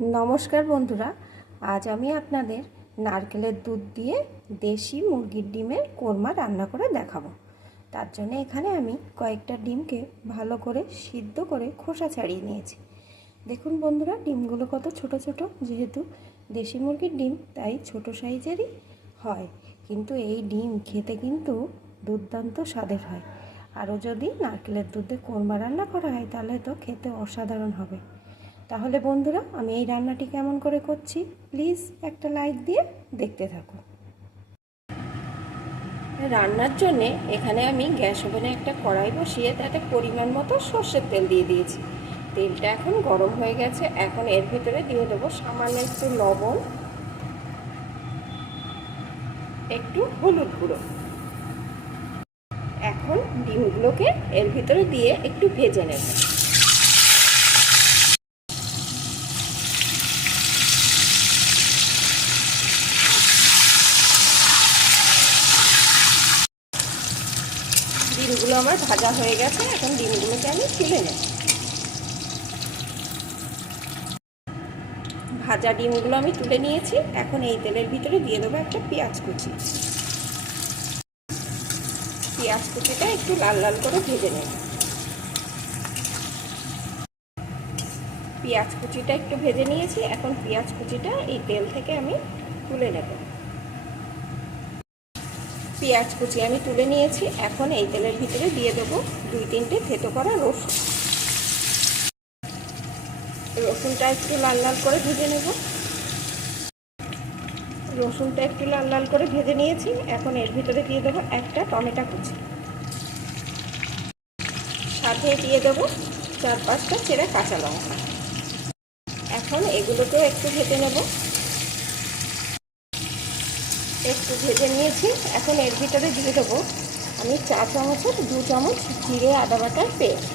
নমস্কার বন্ধুরা, আজ আমি আপনাদের নারকেলের দুধ দিয়ে দেশি মুরগির ডিমের কোরমা রান্না করে দেখাবো। তার জন্য এখানে আমি কয়েকটা ডিমকে ভালো করে সিদ্ধ করে খোসা ছাড়িয়ে নিয়েছি। দেখুন বন্ধুরা, ডিমগুলো কত ছোট ছোট। যেহেতু দেশি মুরগির ডিম, তাই ছোট সাইজেরই হয়। কিন্তু এই ডিম খেতে কিন্তু দুর্দান্ত স্বাদের হয়। আরও যদি নারকেলের দুধে কোরমা রান্না করা হয়, তাহলে তো খেতে অসাধারণ হবে। তাহলে বন্ধুরা, আমি এই রান্নাটি কেমন করে করছি, প্লিজ একটা লাইক দিয়ে দেখতে থাকো রান্নার জন্যে এখানে আমি গ্যাস ওভেনে একটা কড়াই বসিয়ে তাতে পরিমাণ মতো সর্ষের তেল দিয়ে দিয়েছি। তেলটা এখন গরম হয়ে গেছে, এখন এর ভিতরে দিয়ে দেবো সামান্য একটু লবণ, একটু হলুদ গুঁড়ো। এখন ডিমগুলোকে এর ভিতরে দিয়ে একটু ভেজে নেব। ডিমগুলো আমার ভাজা হয়ে গেছে, এখন ডিমগুলোকে আমি তুলে নেব। ভাজা ডিমগুলো আমি তুলে নিয়েছি, এখন এই তেলের ভিতরে দিয়ে দেবো একটা পেঁয়াজ কুচি। পেঁয়াজ কুচিটা একটু লাল লাল করে ভেজে নেব। পেঁয়াজ কুচিটা একটু ভেজে নিয়েছি, এখন পেঁয়াজ কুচিটা এই তেল থেকে আমি তুলে নেব। পেঁয়াজ কুচি আমি তুলে নিয়েছি। এখন এই তেলের ভিতরে দিয়ে দেবো দুই তিনটে থেতো করা রসুন। রসুনটা একটু লাল লাল করে ভেজে নেব। রসুনটা একটু লাল লাল করে ভেজে নিয়েছি। এখন এর ভিতরে দিয়ে দেবো একটা টমেটো কুচি। সাথে দিয়ে দেবো চার পাঁচটা চেরা কাঁচা লঙ্কা। এখন এগুলোকেও একটু ভেজে নেব। একটু ভেজে নিয়েছি। এখন এর ভিতরে দিয়ে দেবো আমি চা চামচের দু চামচ জিরে, আদা বাটার পেস্ট।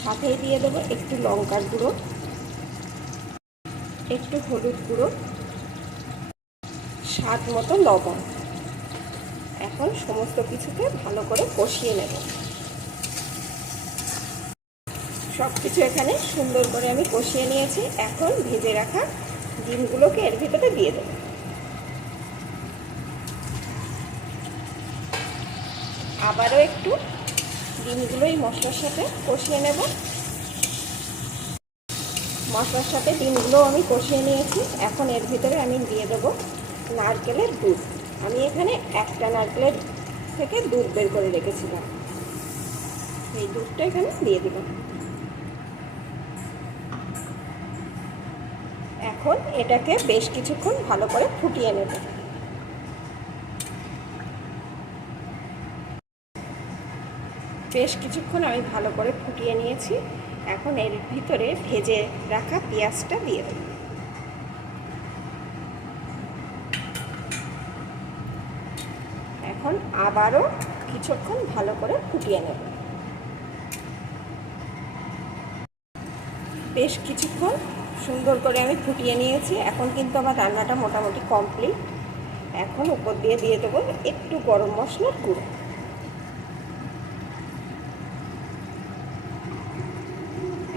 সাথে দিয়ে দেবো একটু লঙ্কার গুঁড়ো, একটু হলুদ গুঁড়ো, স্বাদ মতো লবণ। এখন সমস্ত কিছুকে ভালো করে কষিয়ে নেব। সব কিছু এখানে সুন্দর করে আমি কষিয়ে নিয়েছি। এখন ভেজে রাখা ডিমগুলোকে এর ভিতরে দিয়ে দেবো। আবারও একটু ডিমগুলো এই মশলার সাথে কষিয়ে নেব। মশলার সাথে ডিমগুলো আমি কষিয়ে নিয়েছি। এখন এর ভিতরে আমি দিয়ে দেবো নারকেলের দুধ। আমি এখানে একটা নারকেলের থেকে দুধ বের করে রেখেছিলাম। এই দুধটা এখানে দিয়ে দেব এখন এটাকে বেশ কিছুক্ষণ ভালো করে ফুটিয়ে নেব। বেশ কিছুক্ষণ আমি ভালো করে ফুটিয়ে নিয়েছি। এখন এর ভিতরে ভেজে রাখা পেঁয়াজটা দিয়ে দেব। এখন আবারও কিছুক্ষণ ভালো করে ফুটিয়ে নেব। বেশ কিছুক্ষণ সুন্দর করে আমি ফুটিয়ে নিয়েছি। এখন কিন্তু আমার রান্নাটা মোটামুটি কমপ্লিট এখন উপর দিয়ে দিয়ে দেবো একটু গরম মশলার গুঁড়ো।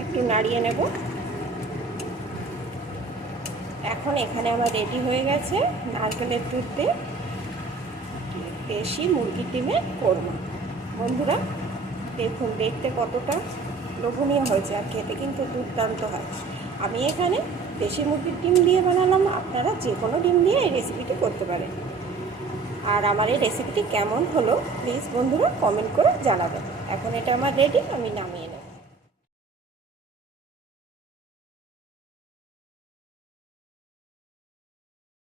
একটু নাড়িয়ে নেব। এখন এখানে আমার রেডি হয়ে গেছে নারকেলের দুধ দিয়ে দেশি মুরগির ডিমে করব বন্ধুরা, দেখুন, দেখতে কতটা লোভনীয় হয়েছে। আর খেতে কিন্তু দুর্দান্ত হয়। আমি এখানে দেশি মুরগির ডিম দিয়ে বানালাম। আপনারা যে কোনো ডিম দিয়ে এই রেসিপিটি করতে পারেন। আর আমার এই রেসিপিটি কেমন হলো প্লিজ বন্ধুরা কমেন্ট করে জানাবেন। এখন এটা আমার রেডি আমি নামিয়ে নেব।